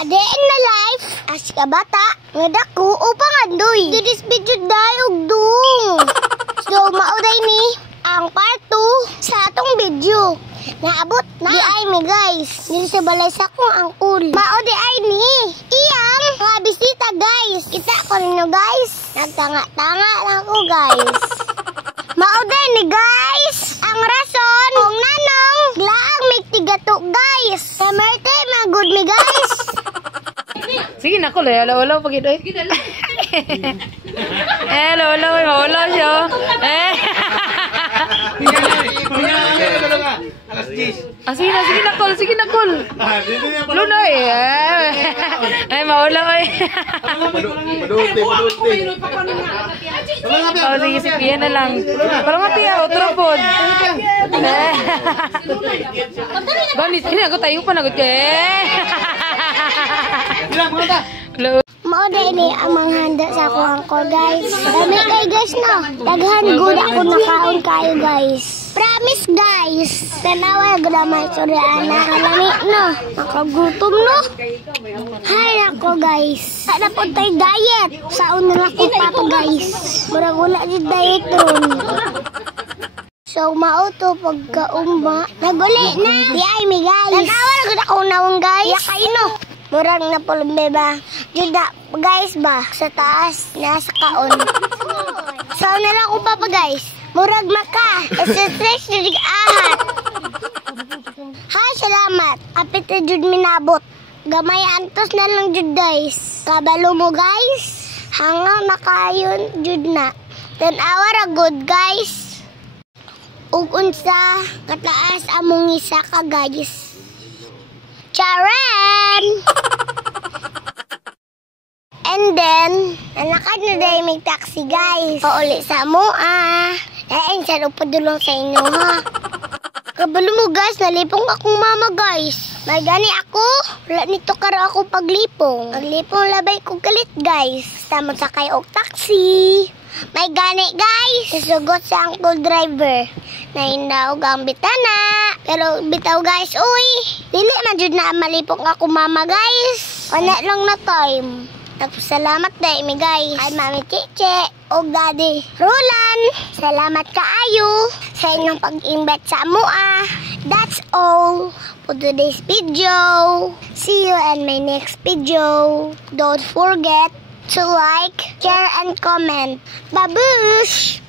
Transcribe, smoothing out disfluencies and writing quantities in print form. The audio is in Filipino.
Ade na life as ka bata nga dako upang andoy. Didis video dayog dong. So mauday ni ang part 2 sa atong video. Naabot na. Di ay mi guys. Dito sa balay sa akong angkol. Mauday ay ni. Iyang mga bisita guys. Kita ko ninyo guys. Nagtanga-tanga lang ako guys. Mauday ni guys. Ang rason kung nanong laang may tigato guys. Sa merte mga good mi guys. Sige na ko le, wala pag ito. Wala siya. Sige na kol. Lunoy. Ay maula oy. Oh, sige si Pia na lang. Parang mati outro pod. Balis, ini aku tayo pa nagot kay. Mauday ni ang mga handa sa akong angkol guys. Dami kay guys no. Daghan gud ako nakaon kayo guys. Promise guys. Tanawa gud may suryana kalami no. Makagutom no. Hay nako guys. Ada po tay diet. Saon na ako pa to guys. Murag wala di diet ron. So mauto pagkaumba. Naguli na. Di ay mi guys. Tanawa gud ako nawong guys. Ya kayo no. Murang napulumbe ba? Juda, guys ba? Sa taas, nasa kaon. So, nala ko pa guys. Murag maka. Isa-stretch na ahat. Hi, salamat. Apit na jud minabot. Gamay antos na lang jud guys. Kabalo mo guys. Hangang nakayon jud na. 10 hour good guys. Ug unsa kataas among isa ka guys. Charan! And then, nalakad na dahil may taxi guys. Pauli sa mua. Sa padulong sa inyo ha. Kabalo mo guys, nalipong akong mama guys. May gani ako. Wala nito karo ako paglipong. Paglipong labay ko galit guys. Basta mo sakay og taxi. May gani guys. Susugot sa uncle driver. Nahindaog ang bitana. Pero bitaw guys, uy. Dili man jud na malipong ako mama guys. Wala lang na time. Nagpasalamat dahil mi guys. Ay mami Chiche o daddy Roland. Salamat kaayo sa inyong pag-invite sa mua. That's all for today's video. See you in my next video. Don't forget to like, share, and comment. Babush!